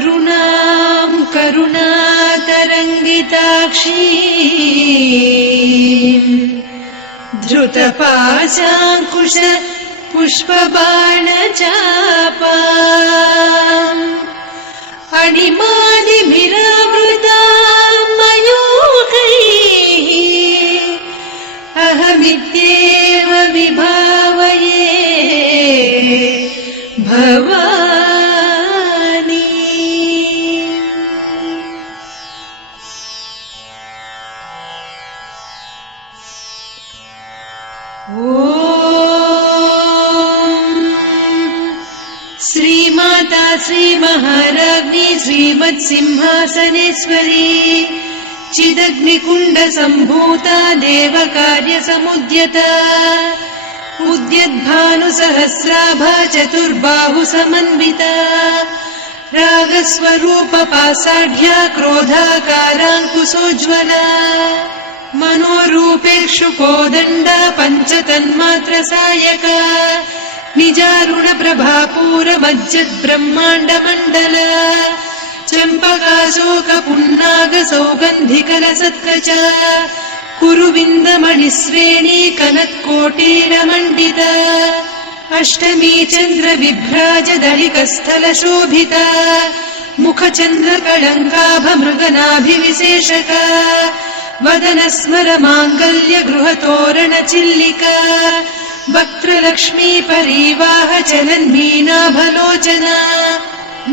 अरुणां करुणातरङ्गिताक्षीं धृतपाशाङ्कुश पुष्पबाणचापाम् अणिमादिभिरावृतां मयूखैः अहमित्येव विभावये भवानी। श्रीमाता श्रीमहाराज्ञी श्रीमत्सिंहासनेश्वरी चिदग्निकुण्डसम्भूता देवकार्यसमुद्यता उद्यद्भानुसहस्राभा चतुर्बाहुसमन्विता रागस्वरूपपासाढ्या क्रोधाकाराङ्कुशोज्ज्वला मनोरूपेक्षुकोदण्डा पञ्चतन्मात्रसायका निजारुणप्रभापूरमज्जद्ब्रह्माण्डमण्डला चम्पकाशोकपुन्नागसौगन्धिकलसत्कचा कुरुविन्दमणिश्रेणी कनत्कोटीरमण्डिता अष्टमी चन्द्रविभ्राजदलिकस्थलशोभिता मुखचन्द्रकळङ्काभमृगनाभिविशेषका वदनस्मरमाङ्गल्यगृहतोरणचिल्लिका वक्त्रलक्ष्मी परिवाह चलन्मीनाभलोचना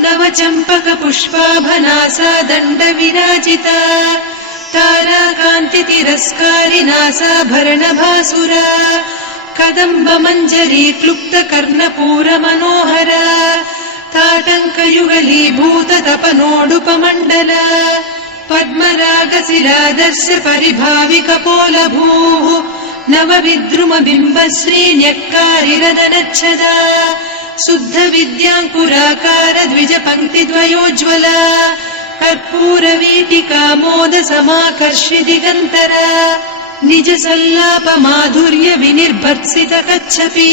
नवचम्पकपुष्पाभनासा दण्डविराजिता ताराकान्तितिरस्कारिनासाभरणभासुरा कदम्बमञ्जरी क्लुप्तकर्णपूरमनोहरा ताटङ्कयुगलीभूततपनोडुपमण्डला पद्मरागशिलादर्श परिभाविकपोलभूः नवविद्रुमबिम्बश्रीन्यक्कारिरदनच्छदा शुद्धविद्याङ्कुराकार द्विजपङ्क्तिद्वयोज्ज्वला कर्पूरवीटिकामोदसमाकर्षि दिगन्तरा निजसल्लापमाधुर्य विनिर्भर्त्सितकच्छपि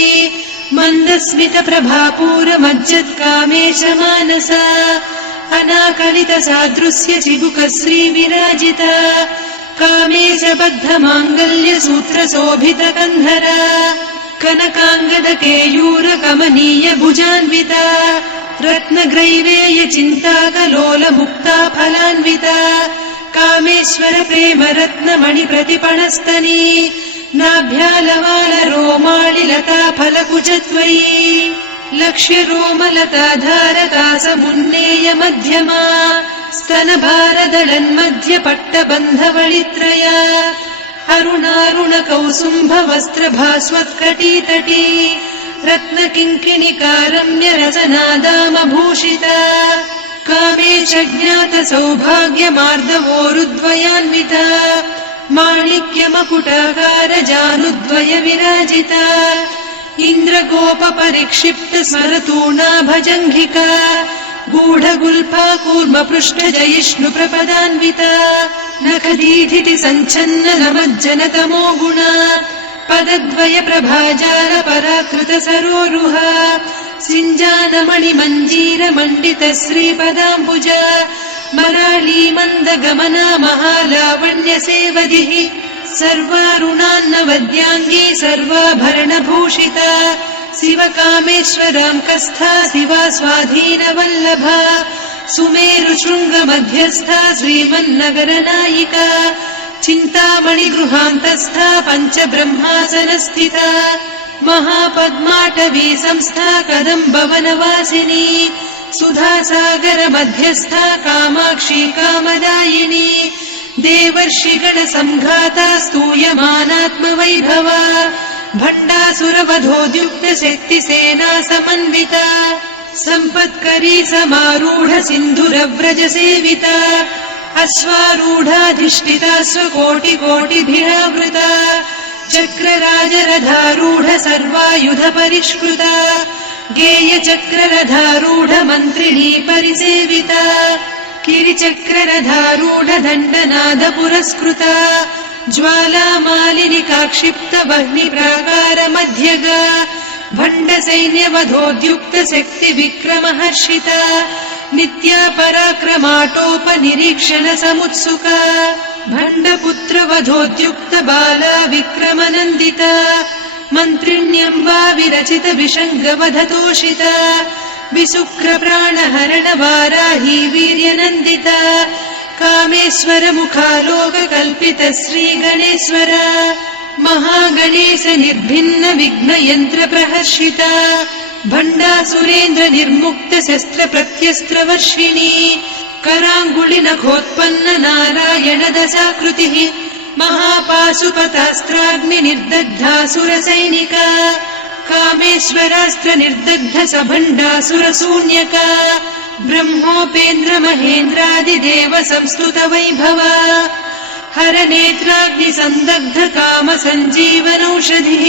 मन्दस्मितप्रभापूरमज्जत्कामेशमानसा अनाकलितसादृश्य चिबुकश्रीविराजिता कामेशबद्धमाङ्गल्यसूत्रशोभितकन्धरा कनकाङ्गदकेयूरकमनीय भुजान्विता रत्नग्रैवेयचिन्ताकलोलमुक्ता फलान्विता कामेश्वर प्रेमरत्नमणिप्रतिपणस्तनी नाभ्यालवालरोमालिलता फलकुचत्वयी लक्ष्यरोमलताधारकासमुन्नेय मध्यमा स्तनभारदलन्मध्यपट्टबन्धवळित्रया अरुणारुणकौसुम्भवस्त्रभास्वत्कटीतटी रत्नकिङ्किणिकारम्यरसनादामभूषिता कामे च ज्ञातसौभाग्यमार्दवोरुद्वयान्विता माणिक्यमकुटाकारजानुद्वय विराजिता इन्द्रगोपपरिक्षिप्त स्मरतूणाभजङ्घिका गूढगुल्फा कूर्मपृष्ठजयिष्णुप्रपदान्विता नखदीधिति सञ्छन्न नमज्जनतमो गुणा पदद्वय प्रभाजाल पराकृत सरोरुहा सिञ्जानमणिमञ्जीरमण्डित श्रीपदाम्बुजा मराळी मन्दगमना महालावण्य सेवदिः सर्वारुणान्नवद्याङ्गी सर्वाभरणभूषिता शिवकामेश्वराङ्कस्था शिवा स्वाधीनवल्लभा सुमेरुशृङ्गमध्यस्था श्रीमन्नगरनायिका चिन्तामणिगृहान्तस्था पञ्चब्रह्मासनस्थिता महापद्माटवी संस्था कदम्बवनवासिनी सुधासागरमध्यस्था कामाक्षी कामदायिनी देवर्षिगणसङ्घाता स्तूयमानात्मवैभवा भण्डासुरवधोद्युक्तशक्तिसेना समन्विता सम्पत्करी समारूढ सिन्धुरव्रजसेविता अश्वारूढाधिष्ठिता स्वकोटिकोटिभिरावृता चक्रराजरथारूढ सर्वायुधपरिष्कृता गेयचक्ररथारूढ मन्त्रिणी परिसेविता किरिचक्ररथारूढ दण्डनाद पुरस्कृता ज्वालामालिनिकाक्षिप्त वह्निप्राकार मध्यगा भण्डसैन्यवधोद्युक्त शक्ति विक्रमहर्षिता नित्या पराक्रमाटोपनिरीक्षण समुत्सुका भण्डपुत्रवधोद्युक्त बाला विक्रमनन्दिता मन्त्रिण्यम्बा विरचित विषङ्गवधतोषिता विशुक्रप्राणहरण वाराही वीर्यनन्दिता कामेश्वर मुखालोककल्पित श्रीगणेश्वर महागणेश निर्भिन्न विघ्नयन्त्र प्रहर्षिता भण्डासुरेन्द्र निर्मुक्त शस्त्र प्रत्यस्त्रवर्षिणी कराङ्गुलि नखोत्पन्न नारायण दशाकृतिः महापाशुपतास्त्राग्नि निर्दग्धासुर सैनिका कामेश्वरास्त्र निर्दग्ध सभण्डासुर शून्यका ब्रह्मोपेन्द्र महेन्द्रादिदेव संस्तुत वैभवा हर नेत्राग्नि संदग्ध काम सञ्जीवनौषधिः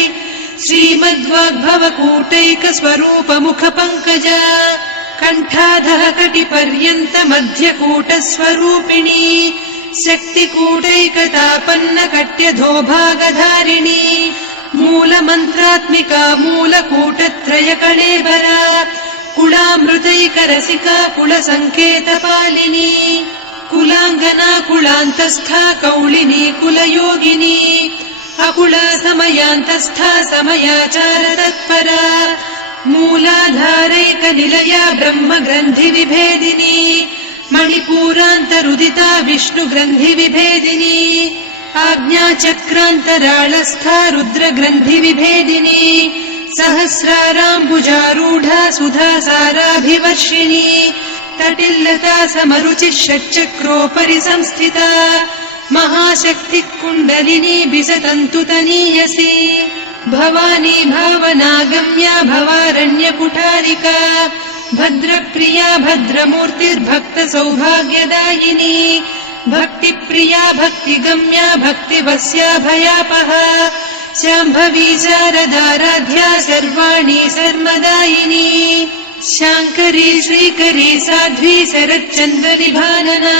श्रीमद्वाग्भव कूटैक स्वरूप मुख पंकजा कण्ठाधः कटिपर्यन्त मध्यकूट स्वरूपिणी शक्तिकूटैकतापन्न कट्यधोभागधारिणी मूलमन्त्रात्मिका मूलकूटत्रय कळेबरा कुलामृतैकरसिका कुलसङ्केतपालिनी कुलाङ्गना कुलान्तस्था कौलिनी कुलयोगिनी अकुला समयान्तस्था समयाचार तत्परा मूलाधारैक निलया ब्रह्म ग्रन्थि विभेदिनी मणिपूरान्तरुदिता विष्णु ग्रन्थि विभेदिनी आज्ञाचक्रान्तराळस्था रुद्र ग्रन्थि विभेदिनी सहस्राराम्बुजारूढा सुधा साराभिवर्षिणी तटिल्लता समरुचिः षट्चक्रोपरि संस्थिता महाशक्ति कुण्डलिनी बिसतन्तु तनीयसी भवानी भावनागम्या भवारण्य कुठारिका भद्रप्रिया भद्रमूर्तिर्भक्त सौभाग्यदायिनी भक्तिप्रिया भक्तिगम्या भक्तिवस्या भयापहा शाम्भवी शारदाराध्या सर्वाणि सर्वदायिनी शाङ्करी श्रीकरी साध्वी शरच्चन्द्रनिभानना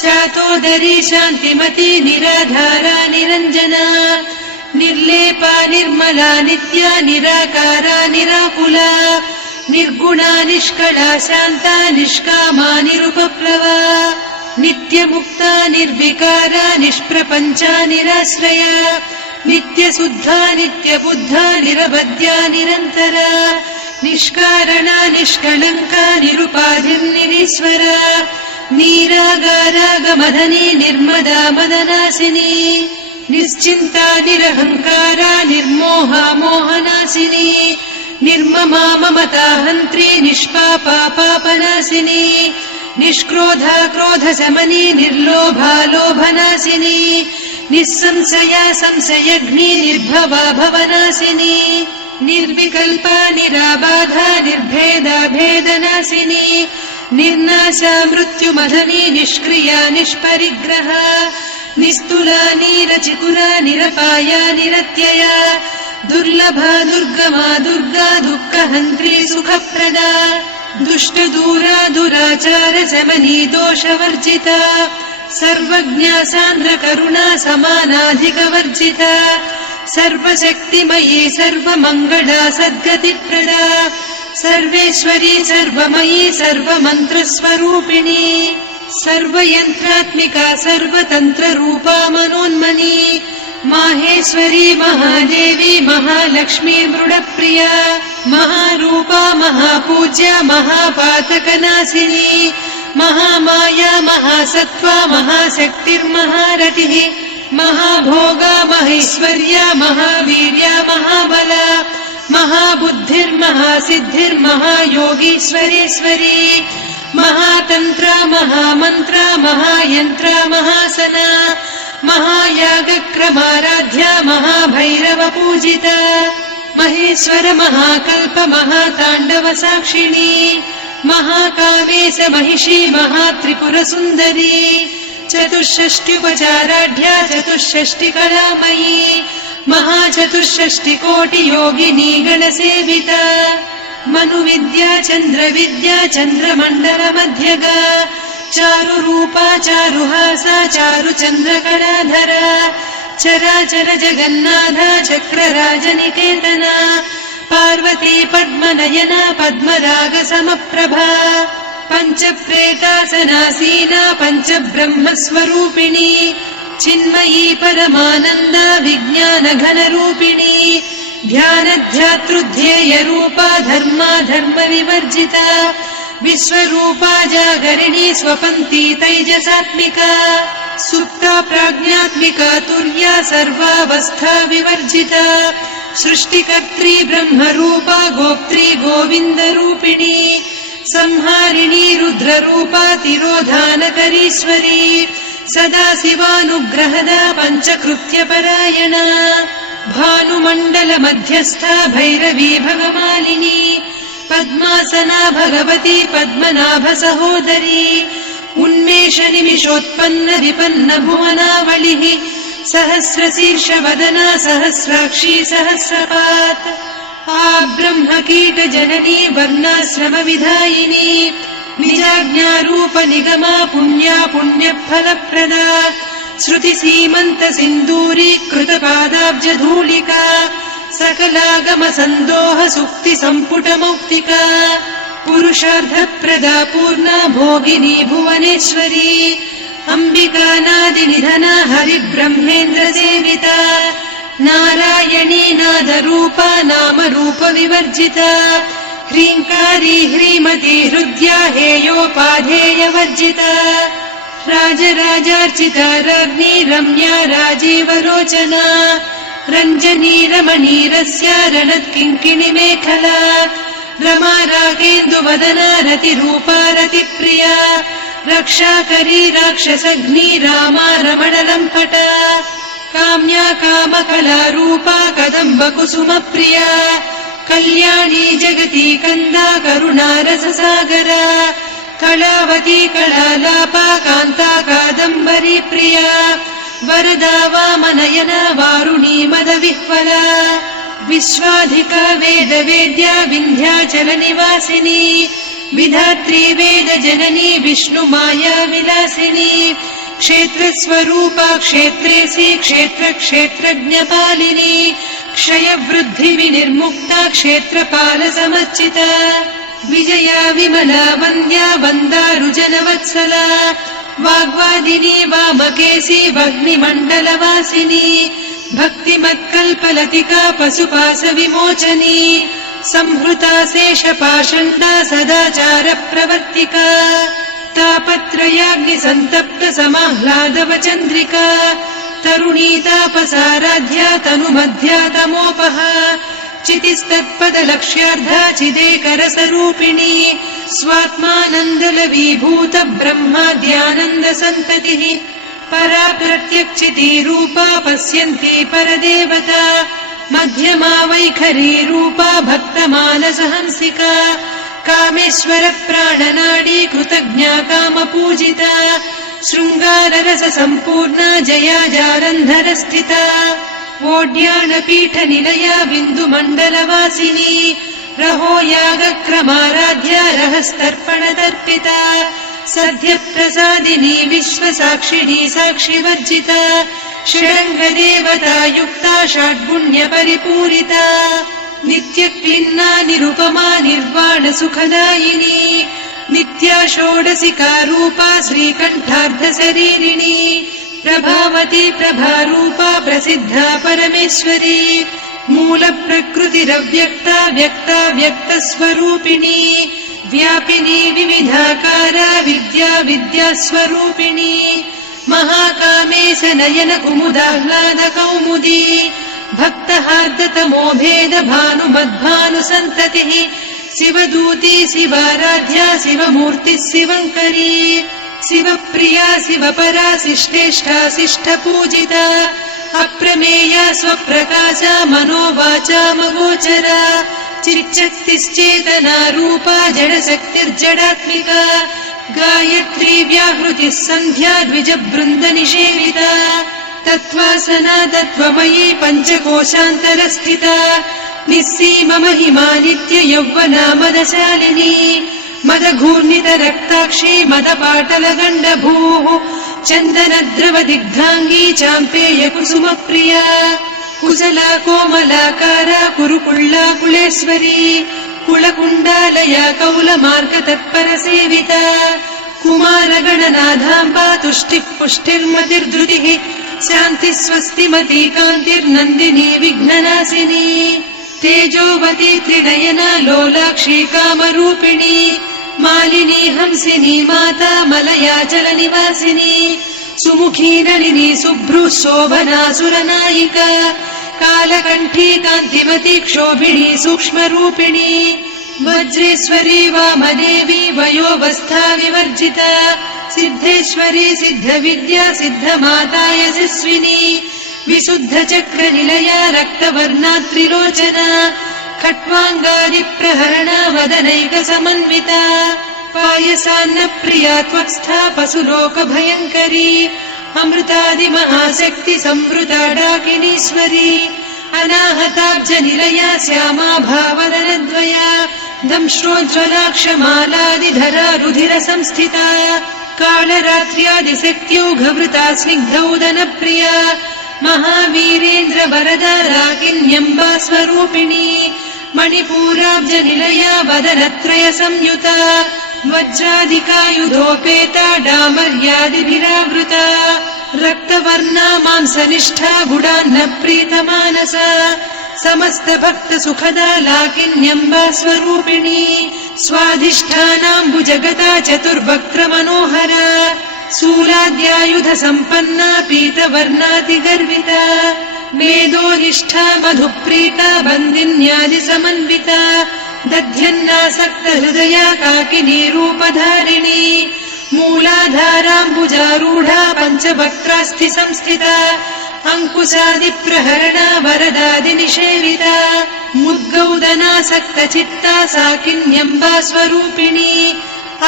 शातोदरी शान्तिमती निराधारा निरञ्जना निर्लेपा निर्मला नित्या निराकारा निराकुला निर्गुणा निष्कला शान्ता निष्कामा निरुपप्लवा नित्यमुक्ता निर्विकारा निष्प्रपञ्चा निराश्रया नित्यशुद्धा नित्यबुद्धा निरवद्या निरन्तरा निष्कारणा निष्कलङ्का निरुपाधिर्निरीश्वरा नीरागारागमदनी निर्मदा मदनासिनी निश्चिन्ता निरहङ्कारा निर्मोहा मोहनासिनी निर्ममा ममता हन्त्री निष्पापा पापनासिनी निष्क्रोधा क्रोधशमनी निर्लोभा लोभनासिनी निस्संशया संशयघ्नी निर्भवा भवनासिनी निर्विकल्पा निराबाधा निर्भेदा भेदनासिनी निर्नाशा मृत्युमधनी निष्क्रिया निष्परिग्रहा निस्तुला निरचिकुला निरपाया निरत्यया दुर्लभा दुर्गमा दुर्गा दुःखहन्त्री सुखप्रदा दुष्टदूरा दुराचार शमनी दोषवर्जिता सर्वज्ञा सान्द्र करुणा समानाधिकवर्जिता सर्वशक्तिमयी सर्वमङ्गला सद्गतिप्रदा सर्वेश्वरी सर्वमयी सर्वमन्त्रस्वरूपिणी सर्वयन्त्रात्मिका सर्वतन्त्ररूपा मनोन्मनी माहेश्वरी महादेवी महालक्ष्मी मृडप्रिया महारूपा महापूज्या महापातकनाशिनी महामाया महासत्त्वा महाशक्तिर्महारतिः महाभोगा महेश्वर्या महावीर्या महाबला महाबुद्धिर्महासिद्धिर्महायोगीश्वरेश्वरी महातन्त्रा महामन्त्रा महायन्त्रा महासना महायागक्रमाराध्या महाभैरवपूजिता महेश्वर महाकल्प महाताण्डव साक्षिणी महाकामेश महिषी महात्रिपुरसुन्दरी चतुष्षष्ट्युपचाराढ्या चतुष्षष्टिकलामयी महाचतुष्षष्टिकोटियोगिनी गणसेविता मनुविद्या चन्द्रविद्या चन्द्रमण्डलमध्यगा चारुरूपा चारुहासा चारुचन्द्रकलाधरा चराचर जगन्नाथा चक्रराजनिकेतना पार्वती पद्मनयना पद्मरागसमप्रभा पञ्चप्रेतासनासीना पञ्चब्रह्मस्वरूपिणी चिन्मयी परमानन्दा विज्ञानघनरूपिणी ध्यानध्यातृध्येयरूपा धर्मा धर्मविवर्जिता विश्वरूपा जागरिणी स्वपन्ती तैजसात्मिका सुप्ता प्राज्ञात्मिका तुर्या सर्वावस्था विवर्जिता सृष्टिकर्त्री ब्रह्मरूपा गोप्त्री गोविन्दरूपिणी संहारिणी रुद्ररूपा तिरोधानकरीश्वरी सदा शिवानुग्रहदा पञ्चकृत्यपरायणा भानुमण्डल मध्यस्था भैरवी भगमालिनी पद्मासना भगवती पद्मनाभ सहोदरी उन्मेष निमिषोत्पन्न विपन्न भुवनावलिः सहस्रशीर्ष वदना सहस्राक्षी सहस्रपात् ब्रह्म कीट जननी वर्णाश्रम विधायिनी निजाज्ञारूप निगमा पुण्या पुण्यफलप्रदा श्रुति सीमन्त सिन्दूरी कृत पादाब्ज धूलिका सकलागम सन्दोह सुक्ति सम्पुट मौक्तिका पुरुषार्थप्रदा पूर्णा भोगिनी भुवनेश्वरी अंबिका नादिनिधना हरिब्रह्मेन्द्र सेविता नारायणी नादरूपा नाम रूप विवर्जिता ह्रीङ्कारी ह्रीमती हृद्या हेयोपाधेयवर्जिता राजराजार्चिता राज्ञी रम्या राजीवलोचना रञ्जनी रमणीरस्या रणत्किङ्किणी मेखला रमा रागेन्दुवदना रतिरूपा रतिप्रिया रक्षाकरी राक्षसग्नी रामा रमणलम्पटा काम्या कामकलारूपा कदम्बकुसुमप्रिया कल्याणी जगती कन्दा करुणा रससागरा कलावती कलालापा कान्ता कादम्बरी प्रिया वरदा वामनयना वारुणी मदविह्वला विश्वाधिका वेदवेद्या विन्ध्याचल निवासिनी विधात्री वेद जननी विष्णुमाया विलासिनी क्षेत्रस्वरूपा क्षेत्रेसी क्षेत्र क्षेत्रज्ञपालिनी क्षयवृद्धि विनिर्मुक्ता क्षेत्रपाल समर्चिता विजया विमला वन्द्या वन्दारुजनवत्सला वाग्वादिनी वामकेशी वह्निमण्डलवासिनी भक्तिमत्कल्पलतिका पशुपाश विमोचनी संहृता शेषपाषण्डा सदाचार प्रवर्तिका तापत्रयाग्निसन्तप्त समाह्लादवचन्द्रिका तरुणी तापसाराध्या तनुमध्या तमोपहा चितिस्तत्पदलक्ष्यार्धा चिदेकरसरूपिणी स्वात्मानन्दलवीभूत ब्रह्माद्यानन्दसन्ततिः परा प्रत्यक्षितीरूपा पश्यन्ती परदेवता मध्यमा वैखरी रूपा भक्तमानसहंसिका कामेश्वर प्राणनाडी कृतज्ञा कामपूजिता शृङ्गाररस सम्पूर्णा जया जालन्धर स्थिता वोड्याणपीठ निलया बिन्दुमण्डलवासिनी रहो यागक्रमाराध्या रहस्तर्पणतर्पिता सद्यप्रसादिनी विश्वसाक्षिणी साक्षिवर्जिता षडङ्गदेवता युक्ता षड्गुण्यपरिपूरिता नित्यक्लिन्ना निरुपमा निर्वाण सुखदायिनी नित्या षोडशिका रूपा श्रीकण्ठार्धशरीरिणी प्रभावती प्रभारूपा प्रसिद्धा परमेश्वरी मूल प्रकृतिरव्यक्ता व्यक्ता व्यक्तस्वरूपिणी व्यापिनी विविधाकारा विद्या विद्यास्वरूपिणी महाकामेश नयन कुमुदाह्लाद कौमुदी भक्तहार्दतमो भेद भानुमद्भानुसन्ततिः शिवदूती शिवाराध्या शिवमूर्तिः शिवङ्करी शिवप्रिया शिवपरा शिष्टेष्ठा शिष्टपूजिता अप्रमेया स्वप्रकाशा मनोवाचा मगोचरा चिच्चक्तिश्चेतना रूपा जडशक्तिर्जडात्मिका गायत्री व्याहृतिः सन्ध्या द्विजबृन्दनिषेविता तत्त्वासना तत्त्वमयी पञ्चकोशान्तरस्थिता निस्सीम महिमा नित्य यौवना मदशालिनी मदघूर्णित रक्ताक्षी मदपाटलगण्डभूः चन्दनद्रव दिग्धाङ्गी चाम्पेय कुसुमप्रिया कुशला कोमलाकारा कुरुकुल्ला कुलेश्वरी कुलकुण्डालया कौलमार्गतत्परसेविता कुमारगणनाथाम्बा तुष्टिः पुष्टिर्मतिर्धृतिः शान्तिः स्वस्तिमती कान्तिर्नन्दिनी विघ्ननाशिनी तेजोवती त्रिनयना लोलाक्षी कामरूपिणी मालिनी हंसिनी माता मलयाचलनिवासिनी सुमुखी नलिनी शुभ्रुः शोभना सुरनायिका कालकण्ठी कान्तिमती क्षोभिणी सूक्ष्मरूपिणी वज्रेश्वरी वामदेवी वयोवस्था विवर्जिता सिद्धेश्वरी सिद्धविद्या सिद्धमाता यशस्विनी विशुद्धचक्रनिलया रक्तवर्णा त्रिलोचना खट्वाङ्गादिप्रहरणा वदनैकसमन्विता पायसान्नप्रिया त्वक्स्था पशुलोकभयङ्करी अमृतादिमहाशक्ति संवृता डाकिनीश्वरी अनाहताब्जनिलया श्यामा भावदनद्वया दंश्रोज्ज्वलाक्षमालादिधरा रुधिरसंस्थिता कालरात्र्यादिशक्त्यौघवृता स्निग्धौदनप्रिया महावीरेन्द्रवरदा राकिन्यम्बा स्वरूपिणी मणिपूराब्जनिलया वदनत्रय संयुता वज्रादिकायुधोपेता डामर्यादिभिरावृता रक्तवर्णा मांसनिष्ठा गुडान्नप्रीतमानसा समस्तभक्तसुखदा लाकिन्यम्बा स्वरूपिणी स्वाधिष्ठानाम्बुजगता चतुर्वक्त्रमनोहरा शूलाद्यायुधसम्पन्ना पीतवर्णातिगर्विता मेधोनिष्ठा मधुप्रीता बन्दिन्यादिसमन्विता दध्यन्नासक्तहृदया काकिनी रूपधारिणी मूलाधाराम्बुजारूढा पञ्चवक्त्रास्थि संस्थिता अङ्कुशादिप्रहरणा वरदादिनिषेविता मुद्गौदनासक्तचित्ता साकिन्यम्बा स्वरूपिणी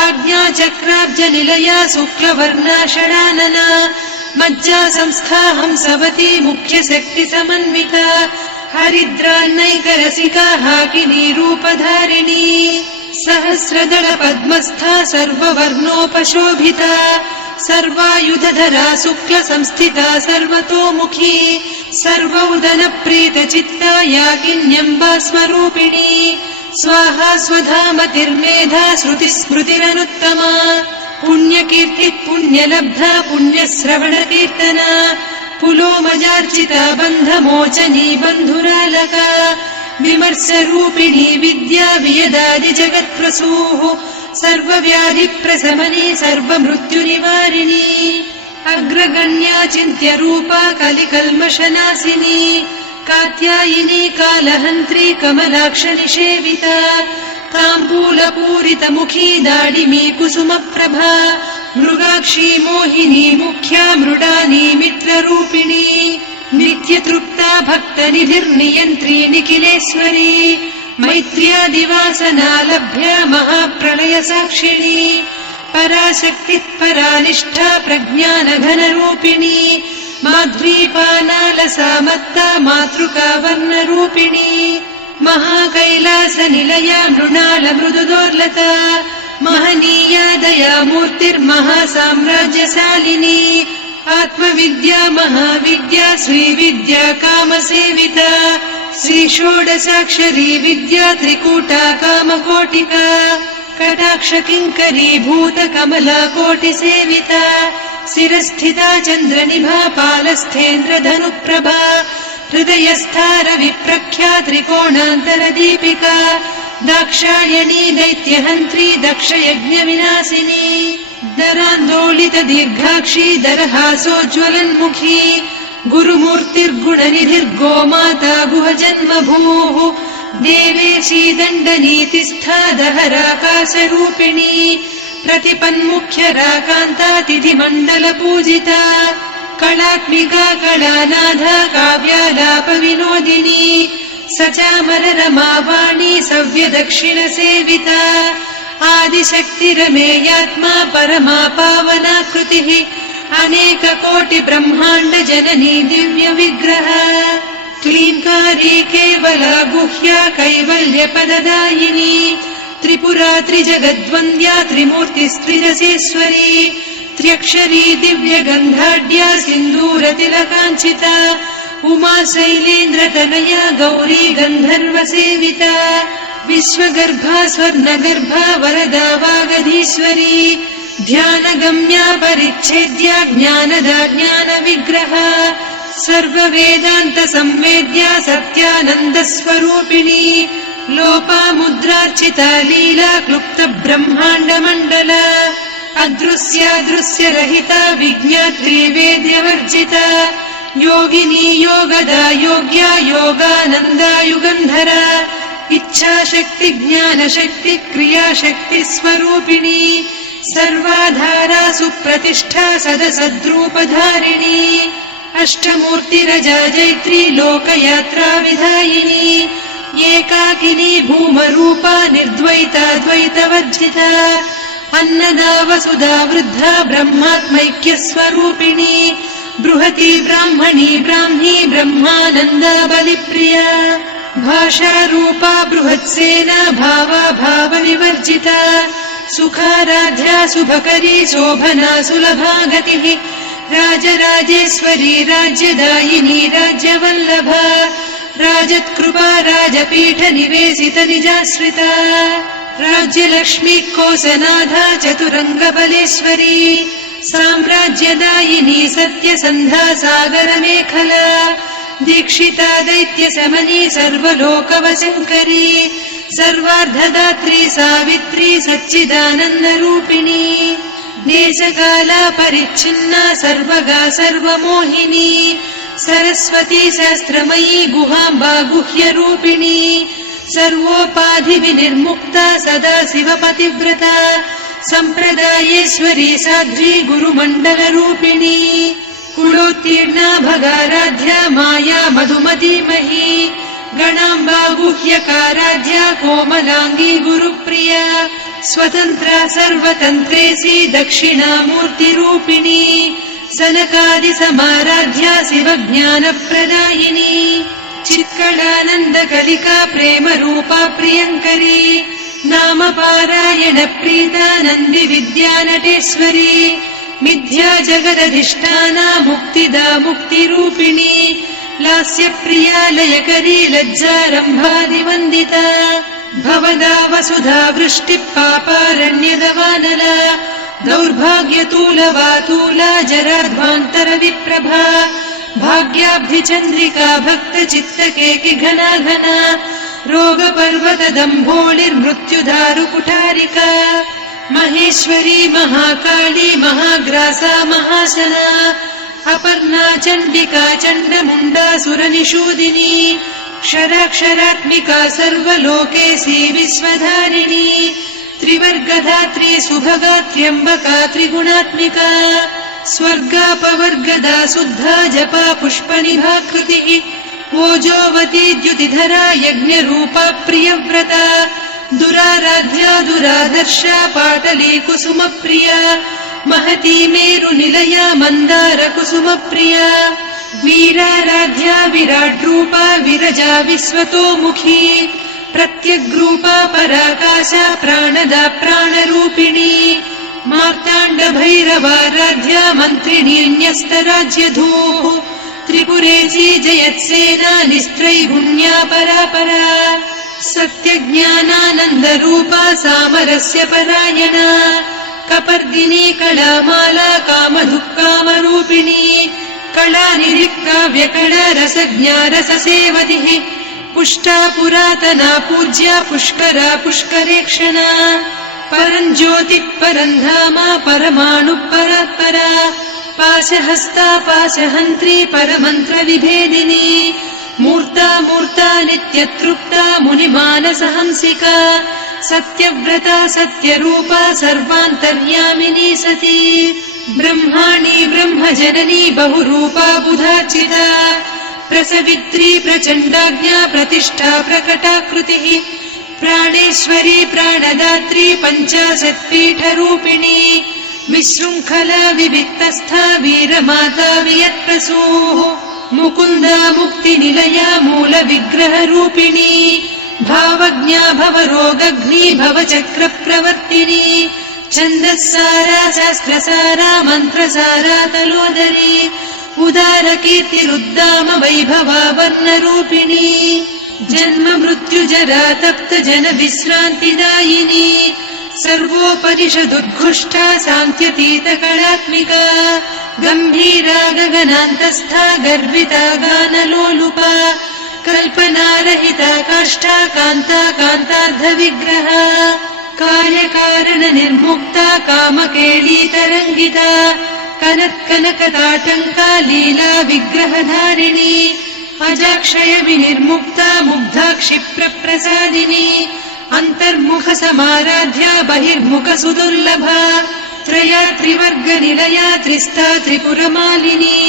आज्ञाचक्राब्जनिलया शुक्लवर्णा षडानना मज्जा संस्था हंसवती मुख्यशक्तिसमन्विता हरिद्रान्नैकरसिका हाकिनी रूपधारिणी सहस्रदलपद्मस्था सर्ववर्णोपशोभिता सर्वायुधधरा शुक्लसंस्थिता सर्वतोमुखी सर्वौदनप्रीतचित्ता याकिन्यम्बा स्वरूपिणी स्वाहा स्वधामतिर्मेधा श्रुतिस्मृतिरनुत्तमा पुण्यकीर्तिः पुण्यलब्धा पुण्यश्रवणकीर्तना पुलोमजार्चिता बन्धमोचनी बन्धुरालका विमर्शरूपिणी विद्या वियदादिजगत्प्रसूः सर्वव्याधिप्रशमनी सर्वमृत्युनिवारिणी अग्रगण्या चिन्त्यरूपा कलिकल्मषनाशिनी कात्यायिनी कालहन्त्री कमलाक्षनिषेविता ताम्बूलपूरितमुखी दाडिमी कुसुमप्रभा मृगाक्षी मोहिनी मुख्या मृडानी मित्ररूपिणी नित्यतृप्ता भक्तनिधिर्नियन्त्री निखिलेश्वरी मैत्र्यादिवासना लभ्या महाप्रलयसाक्षिणी पराशक्तिः परानिष्ठा प्रज्ञानघनरूपिणी माध्वीपानालसामत्ता मातृका वर्णरूपिणी महाकैलासनिलया मृणालमृदुदोर्लता महनीया दयामूर्तिर्महासाम्राज्यशालिनी आत्मविद्या महाविद्या श्रीविद्या कामसेविता श्रीषोडशाक्षरी विद्या त्रिकूटा कामकोटिका कटाक्षकिङ्करी भूतकमला कोटिसेविता शिरस्थिता चन्द्रनिभा पालस्थेन्द्रधनुप्रभा हृदयस्था रविप्रख्या त्रिकोणान्तरदीपिका दाक्षायणी दैत्यहन्त्री दक्षयज्ञविनाशिनी दरान्दोलितदीर्घाक्षी दरहासोज्ज्वलन्मुखी गुरुमूर्तिर्गुणनिधिर्गोमाता गुहजन्मभूः देवेशी दण्डनीतिस्था दहराकाशरूपिणी प्रतिपन्मुख्यराकान्ता तिथिमण्डलपूजिता कलात्मिका कलानाथा काव्यालापविनोदिनी सचामररमावाणी सव्यदक्षिणसेविता आदिशक्तिरमेयात्मा परमा पावनाकृतिः अनेककोटिब्रह्माण्डजननी दिव्यविग्रह क्लीङ्कारी केवला गुह्या कैवल्यपददायिनी त्रिपुरा त्रिजगद्वन्द्या त्रिमूर्तिस्त्रिदशेश्वरी त्र्यक्षरी दिव्यगन्धाढ्या सिन्दूरतिलकाञ्चिता उमा शैलेन्द्रतनया गौरी गन्धर्वसेविता विश्वगर्भा स्वर्णगर्भा वरदा वागधीश्वरी ध्यानगम्या परिच्छेद्या ज्ञानदा ज्ञानविग्रहा सर्ववेदान्त संवेद्या सत्यानन्दस्वरूपिणी लोपामुद्रार्चिता लीला क्लुप्त ब्रह्माण्डमण्डला अदृश्यादृश्यरहिता विज्ञात्री वेद्यवर्जिता योगिनी योगदा योग्या योगानन्दा युगन्धरा इच्छाशक्ति ज्ञानशक्ति क्रियाशक्ति स्वरूपिणी सर्वाधारा सुप्रतिष्ठा सदसद्रूपधारिणी अष्टमूर्तिरजा जैत्री लोकयात्रा विधायिनी एकाकिनी भूमरूपा निर्द्वैता द्वैतवर्जिता अन्नदा वसुधा वृद्धा ब्रह्मात्मैक्यस्वरूपिणी बृहती ब्राह्मणी ब्राह्मी ब्रह्मानन्दा बलिप्रिया भाषारूपा बृहत्सेना भावा भावविवर्जिता सुखाराध्या शुभकरी शोभना सुलभा गतिः राजराजेश्वरी राज्यदायिनी राज्यवल्लभा राजत्कृपा राजपीठ निवेशित निजाश्रिता राज्यलक्ष्मी कोसनाधा चतुरङ्गबलेश्वरी साम्राज्यदायिनी सत्यसन्धा सागरमेखला दीक्षिता दैत्यशमनी सर्वलोकवशङ्करी सर्वार्धदात्री सावित्री सच्चिदानन्दरूपिणी देशकाला परिच्छिन्ना सर्वगा सर्वमोहिनी सरस्वती शास्त्रमयी गुहाम्बा गुह्यरूपिणी सर्वोपाधिविनिर्मुक्ता सदा शिवपतिव्रता सम्प्रदायेश्वरी साध्वी गुरुमण्डलरूपिणी कुलोत्तीर्णा भगाराध्या माया मधुमतीमही गणाम्बा गुह्यकाराध्या कोमलाङ्गी गुरुप्रिया स्वतन्त्रा सर्वतन्त्रेसी दक्षिणामूर्तिरूपिणी सनकादिसमाराध्या शिवज्ञानप्रदायिनी चित्कलानन्दकलिका प्रेमरूपा प्रियङ्करी नामपारायण प्रीता नन्दिविद्यानटेश्वरी मिथ्या जगदधिष्ठाना मुक्तिदा मुक्तिरूपिणी लास्यप्रिया लयकरी लज्जारम्भादिवन्दिता भवदा वसुधा वृष्टिः पापारण्यदवानला दौर्भाग्यतूलवातूला जराध्वान्तरविप्रभा भाग्याब्धिचन्द्रिका भक्तचित्तकेकि घना घना रोगपर्वतदम्भोळिर्मृत्युदारुकुठारिका महेश्वरी महाकाली महाग्रासा महाशना अपर्णा चण्डिका चण्डमुण्डा सुरनिषूदिनी क्षराक्षरात्मिका सर्वलोकेशी विश्वधारिणी त्रिवर्गधात्री सुभगा त्र्यम्बका त्रिगुणात्मिका स्वर्गापवर्गदा शुद्धा जपा पुष्पनिभाकृतिः ओजोवती द्युतिधरा यज्ञरूपा प्रियव्रता दुराराध्या दुरादर्शा पाटली कुसुमप्रिया महती मेरुनिलया मन्दार कुसुमप्रिया वीराराध्या विराट्रूपा विरजा विश्वतोमुखी प्रत्यग्रूपा पराकाशा प्राणदा प्राणरूपिणी मार्ताण्ड भैरवाराध्या मन्त्रिणी न्यस्तराज्यधूः त्रिपुरेशी जयत्सेना निस्त्रैगुण्या परापरा सत्यज्ञानानन्दरूपा सामरस्य परायणा कपर्दिनी कलामाला कामधुक्कामरूपिणी कलानिधिकाव्यकला रसज्ञा रससेवतिः पुष्टा पुरातना पूज्या पुष्करा पुष्करेक्षणा परञ्ज्योतिः परन्धामा परमाणुः परात्परा पाशहस्ता पाशहन्त्री परमन्त्रविभेदिनी मूर्ता मूर्ता नित्यतृप्ता मुनिमानसहंसिका सत्यव्रता सत्यरूपा सर्वान्तर्यामिनी सती ब्रह्माणी ब्रह्मजननी बहुरूपा बुधार्चिता प्रसवित्री प्रचण्डाज्ञा प्रतिष्ठा प्रकटाकृतिः प्राणेश्वरी प्राणदात्री पञ्चाशत्पीठरूपिणी विशृङ्खला विविक्तस्था वीरमाता वियत्प्रसूः मुकुन्दा मुक्तिनिलया मूलविग्रहरूपिणी भावज्ञा भवरोगघ्नी भवचक्रप्रवर्तिनी छन्दस्सारा शास्त्रसारा मन्त्रसारा तलोदरी उदारकीर्तिरुद्दाम वैभवा वर्णरूपिणी जन्म मृत्यु जरा तप्त जन विश्रान्तिदायिनी सर्वोपनिषदुद्घुष्टा सान्त्यतीत कलात्मिका गम्भीरा गगनान्तस्था गर्विता गानलोलुपा कल्पनारहिता काष्ठा कान्ता कान्तार्ध विग्रहा कार्यकारण निर्मुक्ता कामकेळीतरङ्गिता कनत्कनकताटङ्का लीला विग्रहधारिणी अजाक्षय विनिर्मुक्ता मुग्धा क्षिप्रप्रसादिनी अन्तर्मुख समाराध्या बहिर्मुख सुदुर्लभा त्रया त्रिवर्ग निलया त्रिस्ता त्रिपुरमालिनी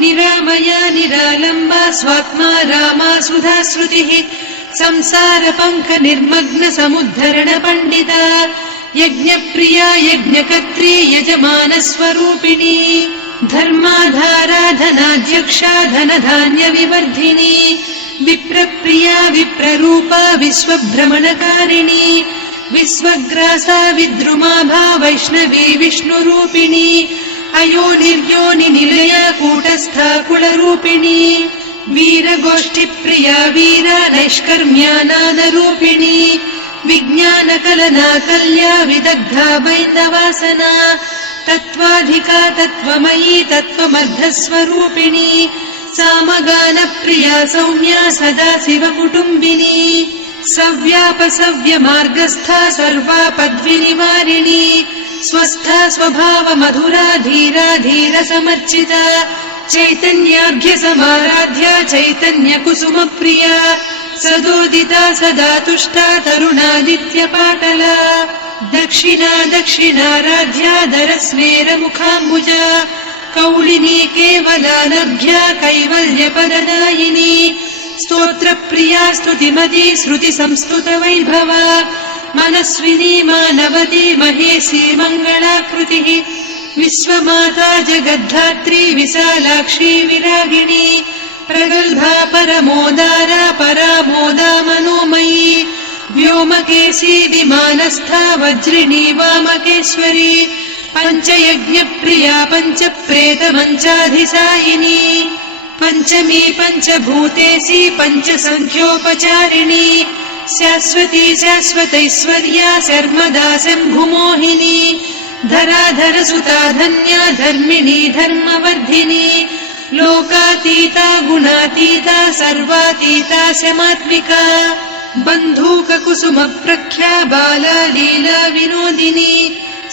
निरामया निरालम्बा स्वात्मा रामा सुधा श्रुतिः संसार पङ्क निर्मग्न समुद्धरण पण्डिता यज्ञप्रिया यज्ञकर्त्री यजमान स्वरूपिणी धर्माधारा धनाध्यक्षा धनधान्य विवर्धिनी विप्रप्रिया विप्ररूपा विश्वभ्रमणकारिणी विश्वग्रासा विद्रुमाभा वैष्णवी विष्णुरूपिणी अयोनिर्योनि निलया कूटस्था कुलरूपिणी वीरगोष्ठिप्रिया वीरा नैष्कर्म्यानादरूपिणी विज्ञानकलना कल्या विदग्धा बैन्दवासना तत्त्वाधिका तत्त्वमयी तत्त्वमर्धस्वरूपिणी सामगानप्रिया सौम्या सदा शिवकुटुम्बिनी सव्यापसव्यमार्गस्था सर्वापद्विनिवारिणी स्वस्था स्वभाव मधुरा धीरा धीर समर्चिता चैतन्याभ्य समाराध्या चैतन्य कुसुम प्रिया सदोदिता सदा तुष्टा तरुणादित्य पाटला दक्षिणा दक्षिणाराध्या दरस्मेर मुखाम्बुजा कौलिनी केवलानभ्या कैवल्य पददायिनी स्तोत्र प्रिया स्तुतिमती श्रुति संस्तुत वैभवा मनस्विनी मानवती महेशी मङ्गलाकृतिः विश्वमाता जगद्धात्री विशालाक्षी विरागिणी प्रगल्भा परमोदारा परामोदा मनोमयी व्योमकेशी विमानस्था वज्रिणी वामकेश्वरी पञ्चयज्ञप्रिया पञ्चप्रेतमञ्चाधिसायिनी पञ्चमी पञ्चभूतेशी पञ्चसङ्ख्योपचारिणी शाश्वती शाश्वतैश्वर्या शर्मदा शम्भुमोहिनी धराधरसुता धन्या धर्मिणी धर्मवर्धिनी लोकातीता गुणातीता सर्वातीता शमात्मिका बन्धूककुसुम प्रख्या बाला लीला विनोदिनी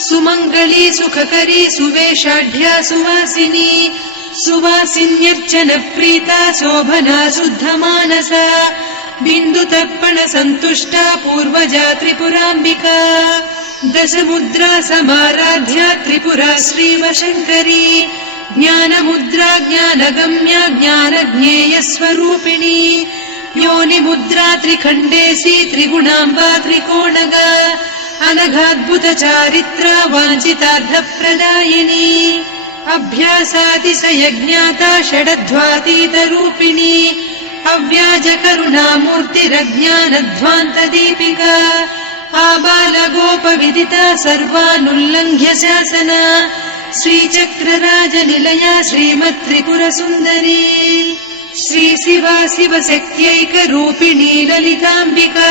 सुमङ्गली सुखकरी सुवेशाढ्या सुवासिनी सुवासिन्यर्चन प्रीता शोभना शुद्धमानसा बिन्दुतर्पण सन्तुष्टा पूर्वजा त्रिपुराम्बिका दशमुद्रा समाराध्या त्रिपुरा श्रीवशङ्करी ज्ञानमुद्रा ज्ञानगम्या ज्ञानज्ञेयस्वरूपिणी योनिमुद्रा त्रिखण्डेशी त्रिगुणाम्बा त्रिकोणगा अनघाद्भुत चारित्रा वाञ्छितार्थप्रदायिनी अभ्यासातिशयज्ञाता षडध्वातीतरूपिणी अव्याजकरुणामूर्तिरज्ञानध्वान्तदीपिका आबालगोपविदिता सर्वानुल्लङ्घ्य शासना श्रीचक्रराजनिलया श्रीमत्त्रिपुरसुन्दरी श्रीशिवा शिवशक्त्यैकरूपिणी ललिताम्बिका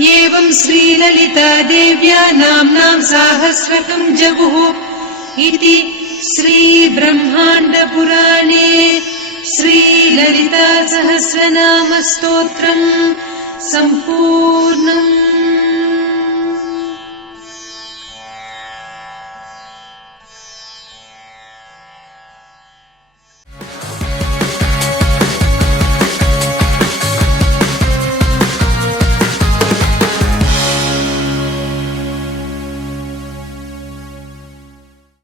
एवं श्रीललिता देव्या नाम्नां साहस्रकं जगुः इति श्रीब्रह्माण्डपुराणे श्रीललिता सहस्रनामस्तोत्रम् सम्पूर्णम्।